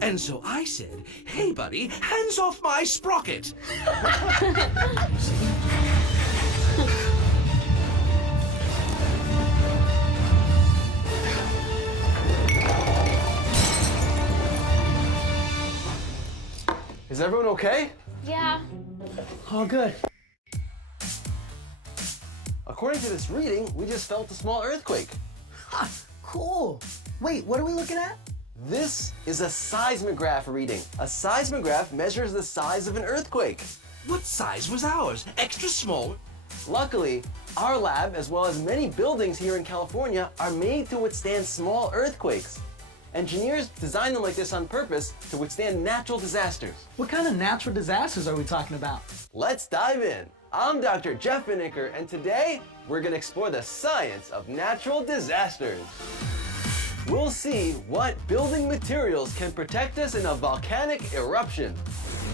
And so I said, hey, buddy, hands off my sprocket. Is everyone okay? Yeah. All good. According to this reading, we just felt a small earthquake. Ha, cool. Wait, what are we looking at? This is a seismograph reading. A seismograph measures the size of an earthquake. What size was ours? Extra small? Luckily, our lab, as well as many buildings here in California, are made to withstand small earthquakes. Engineers designed them like this on purpose to withstand natural disasters. What kind of natural disasters are we talking about? Let's dive in. I'm Dr. Jeff Binnicker, and today we're going to explore the science of natural disasters. We'll see what building materials can protect us in a volcanic eruption.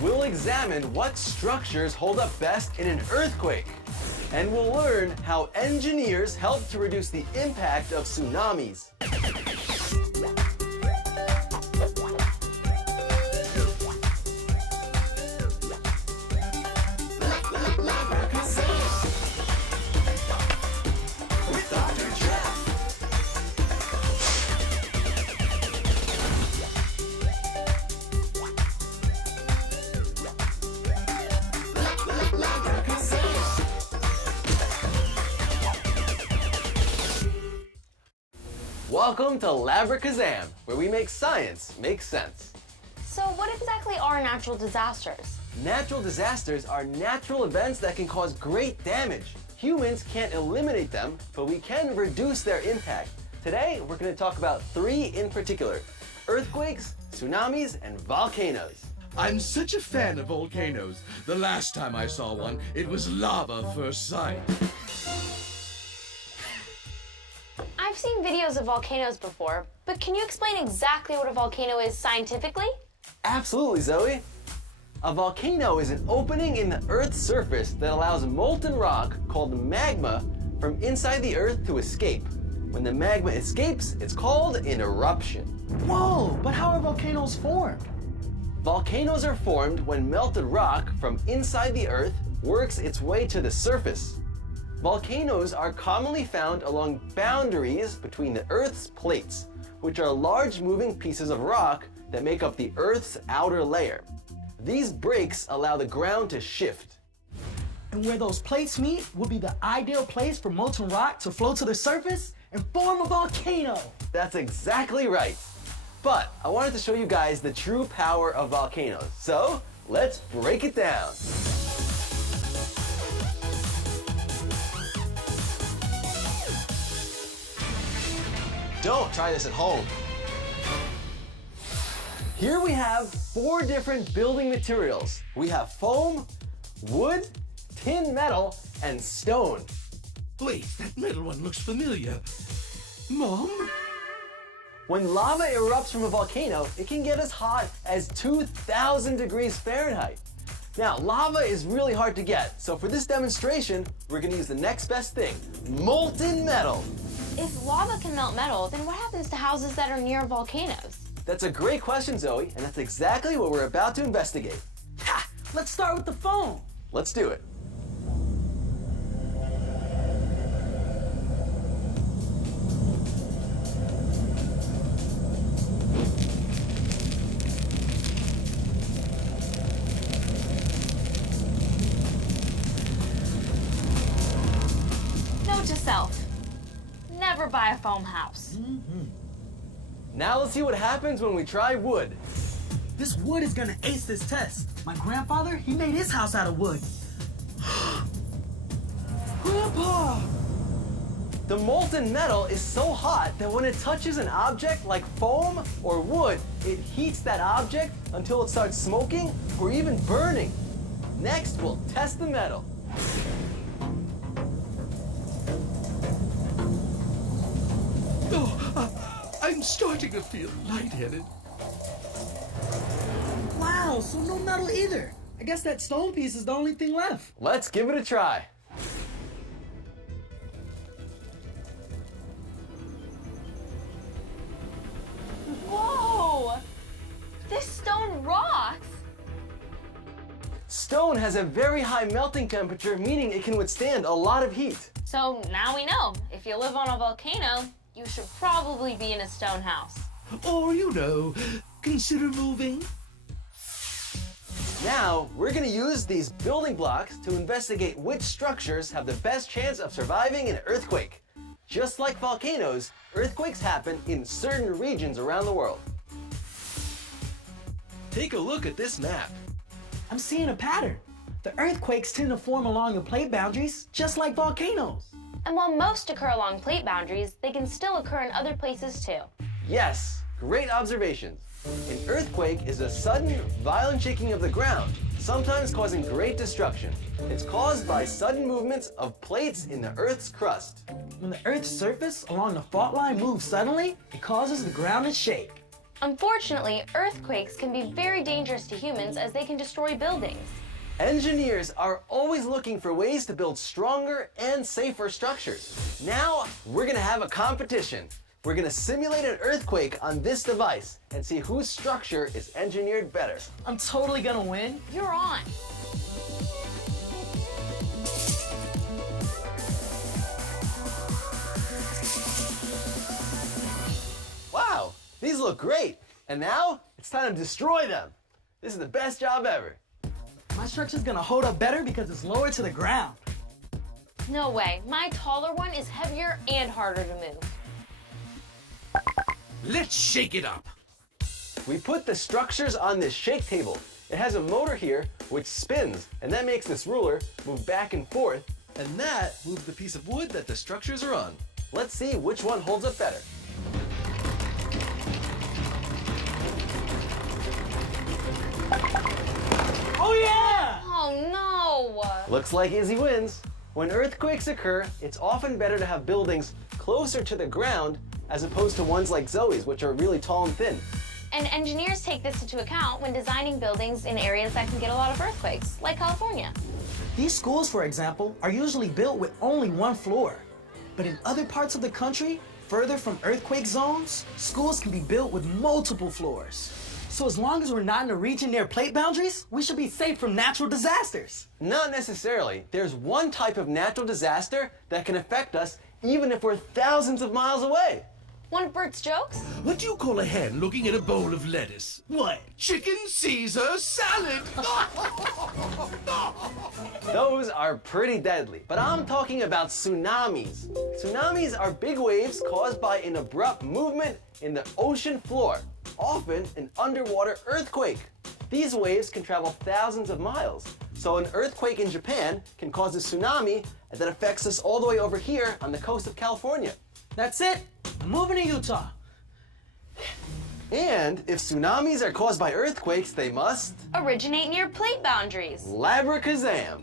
We'll examine what structures hold up best in an earthquake. And we'll learn how engineers help to reduce the impact of tsunamis. Welcome to Labracazam, where we make science make sense. So what exactly are natural disasters? Natural disasters are natural events that can cause great damage. Humans can't eliminate them, but we can reduce their impact. Today, we're going to talk about 3 in particular: earthquakes, tsunamis, and volcanoes. I'm such a fan of volcanoes. The last time I saw one, it was lava first sight. I've seen videos of volcanoes before, but can you explain exactly what a volcano is scientifically? Absolutely, Zoe. A volcano is an opening in the Earth's surface that allows molten rock called magma from inside the Earth to escape. When the magma escapes, it's called an eruption. Whoa, but how are volcanoes formed? Volcanoes are formed when melted rock from inside the Earth works its way to the surface. Volcanoes are commonly found along boundaries between the Earth's plates, which are large moving pieces of rock that make up the Earth's outer layer. These breaks allow the ground to shift. And where those plates meet will be the ideal place for molten rock to flow to the surface and form a volcano. That's exactly right. But I wanted to show you guys the true power of volcanoes. So let's break it down. Don't try this at home. Here we have 4 different building materials. We have foam, wood, tin metal, and stone. Wait, that metal one looks familiar. Mom? When lava erupts from a volcano, it can get as hot as 2,000 degrees Fahrenheit. Now, lava is really hard to get, so for this demonstration, we're gonna use the next best thing, molten metal. If lava can melt metal, then what happens to houses that are near volcanoes? That's a great question, Zoe, and that's exactly what we're about to investigate. Ha! Let's start with the foam. Let's do it. Note to self, never buy a foam house. Now let's see what happens when we try wood. This wood is gonna ace this test. My grandfather, he made his house out of wood. Grandpa! The molten metal is so hot that when it touches an object like foam or wood, it heats that object until it starts smoking or even burning. Next, we'll test the metal. I'm starting to feel lightheaded. Wow, so no metal either. I guess that stone piece is the only thing left. Let's give it a try. Whoa! This Stone has a very high melting temperature, meaning it can withstand a lot of heat. So now we know, if you live on a volcano, you should probably be in a stone house. Or, you know, consider moving. Now, we're gonna use these building blocks to investigate which structures have the best chance of surviving an earthquake. Just like volcanoes, earthquakes happen in certain regions around the world. Take a look at this map. I'm seeing a pattern. The earthquakes tend to form along the plate boundaries, just like volcanoes. And while most occur along plate boundaries, they can still occur in other places too. Yes, great observations. An earthquake is a sudden, violent shaking of the ground, sometimes causing great destruction. It's caused by sudden movements of plates in the Earth's crust. When the Earth's surface along the fault line moves suddenly, it causes the ground to shake. Unfortunately, earthquakes can be very dangerous to humans as they can destroy buildings. Engineers are always looking for ways to build stronger and safer structures. Now, we're gonna have a competition. We're gonna simulate an earthquake on this device and see whose structure is engineered better. I'm totally gonna win. You're on. Wow, these look great. And now, it's time to destroy them. This is the best job ever. My structure's gonna hold up better because it's lower to the ground. No way. My taller one is heavier and harder to move. Let's shake it up. We put the structures on this shake table. It has a motor here which spins, and that makes this ruler move back and forth, and that moves the piece of wood that the structures are on. Let's see which one holds up better. Oh yeah! Oh no! Looks like Izzy wins. When earthquakes occur, it's often better to have buildings closer to the ground as opposed to ones like Zoe's, which are really tall and thin. And engineers take this into account when designing buildings in areas that can get a lot of earthquakes, like California. These schools, for example, are usually built with only one floor. But in other parts of the country, further from earthquake zones, schools can be built with multiple floors. So as long as we're not in a region near plate boundaries, we should be safe from natural disasters. Not necessarily. There's one type of natural disaster that can affect us even if we're thousands of miles away. One of Bert's jokes? What do you call a hen looking at a bowl of lettuce? What? Chicken Caesar salad! Those are pretty deadly, but I'm talking about tsunamis. Tsunamis are big waves caused by an abrupt movement in the ocean floor, often an underwater earthquake. These waves can travel thousands of miles, so an earthquake in Japan can cause a tsunami that affects us all the way over here on the coast of California. That's it. I'm moving to Utah. And if tsunamis are caused by earthquakes, they must Originate near plate boundaries. labracazam.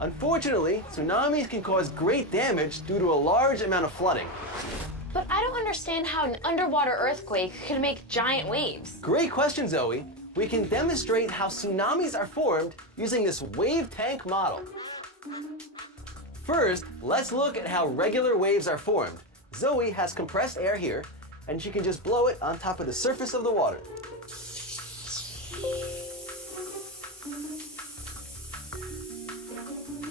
Unfortunately, tsunamis can cause great damage due to a large amount of flooding. But I don't understand how an underwater earthquake could make giant waves. Great question, Zoe. We can demonstrate how tsunamis are formed using this wave tank model. First, let's look at how regular waves are formed. Zoe has compressed air here, and she can just blow it on top of the surface of the water.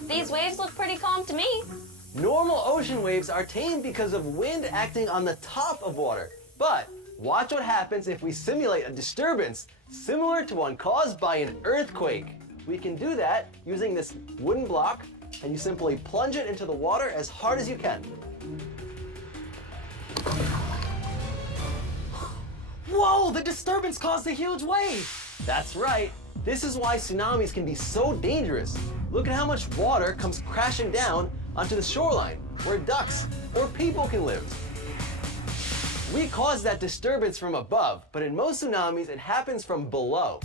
These waves look pretty calm to me. Normal ocean waves are tame because of wind acting on the top of water. But watch what happens if we simulate a disturbance similar to one caused by an earthquake. We can do that using this wooden block, and you simply plunge it into the water as hard as you can. Whoa, the disturbance caused a huge wave. That's right. This is why tsunamis can be so dangerous. Look at how much water comes crashing down onto the shoreline, where ducks or people can live. We cause that disturbance from above, but in most tsunamis, it happens from below.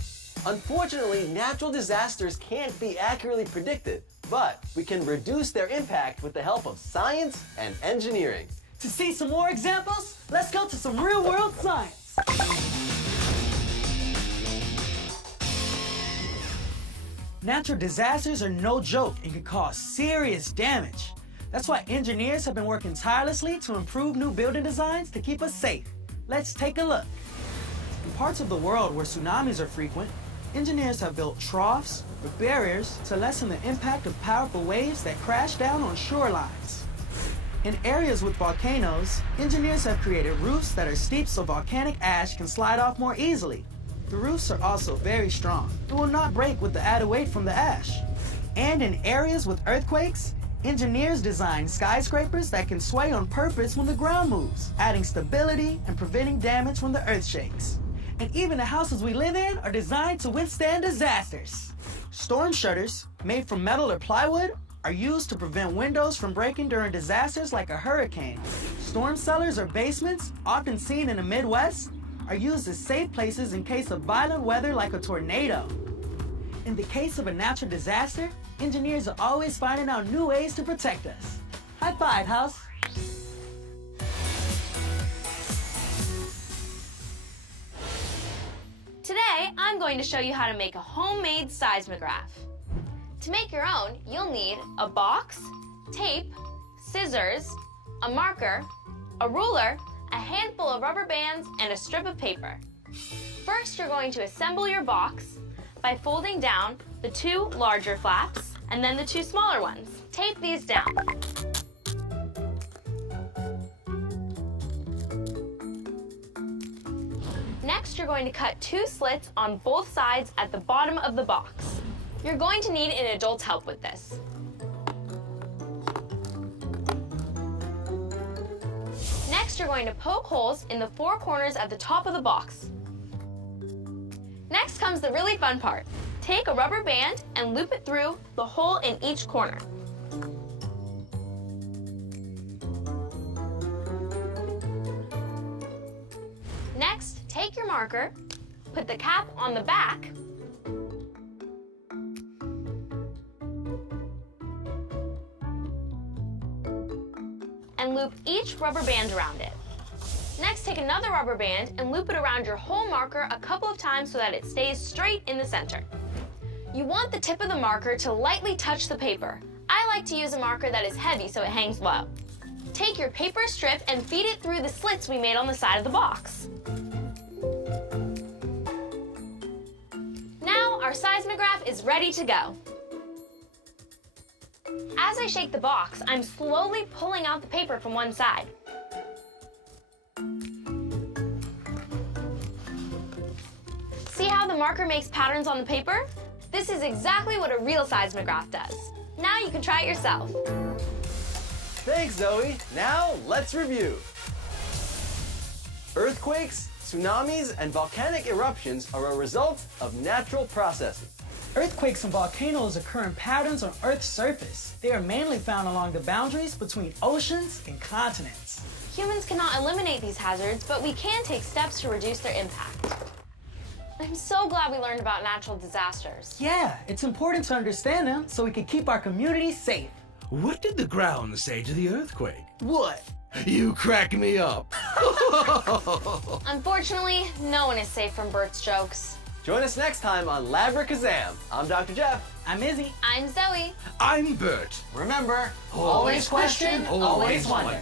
Unfortunately, natural disasters can't be accurately predicted, but we can reduce their impact with the help of science and engineering. To see some more examples, let's go to some real-world science. Natural disasters are no joke and can cause serious damage. That's why engineers have been working tirelessly to improve new building designs to keep us safe. Let's take a look. In parts of the world where tsunamis are frequent, engineers have built troughs or barriers to lessen the impact of powerful waves that crash down on shorelines. In areas with volcanoes, engineers have created roofs that are steep so volcanic ash can slide off more easily. The roofs are also very strong and will not break with the added weight from the ash. And in areas with earthquakes, engineers design skyscrapers that can sway on purpose when the ground moves, adding stability and preventing damage when the earth shakes. And even the houses we live in are designed to withstand disasters. Storm shutters, made from metal or plywood, are used to prevent windows from breaking during disasters like a hurricane. Storm cellars or basements, often seen in the Midwest, are used as safe places in case of violent weather like a tornado. In the case of a natural disaster, engineers are always finding out new ways to protect us. High five, house. Today, I'm going to show you how to make a homemade seismograph. To make your own, you'll need a box, tape, scissors, a marker, a ruler, a handful of rubber bands, and a strip of paper. First, you're going to assemble your box by folding down the 2 larger flaps and then the 2 smaller ones. Tape these down. Next, you're going to cut 2 slits on both sides at the bottom of the box. You're going to need an adult's help with this. Next, you're going to poke holes in the 4 corners at the top of the box. Next comes the really fun part. Take a rubber band and loop it through the hole in each corner. Next, take your marker, put the cap on the back, and loop each rubber band around it. Next, take another rubber band and loop it around your whole marker a couple of times so that it stays straight in the center. You want the tip of the marker to lightly touch the paper. I like to use a marker that is heavy so it hangs low. Take your paper strip and feed it through the slits we made on the side of the box. Now our seismograph is ready to go. As I shake the box, I'm slowly pulling out the paper from one side. See how the marker makes patterns on the paper? This is exactly what a real seismograph does. Now you can try it yourself. Thanks, Zoe. Now let's review. Earthquakes, tsunamis, and volcanic eruptions are a result of natural processes. Earthquakes and volcanoes occur in patterns on Earth's surface. They are mainly found along the boundaries between oceans and continents. Humans cannot eliminate these hazards, but we can take steps to reduce their impact. I'm so glad we learned about natural disasters. Yeah, it's important to understand them so we can keep our communities safe. What did the ground say to the earthquake? What? You crack me up. Unfortunately, no one is safe from Bert's jokes. Join us next time on Labracazam. I'm Dr. Jeff. I'm Izzy. I'm Zoe. I'm Bert. Remember, Always question, always wonder.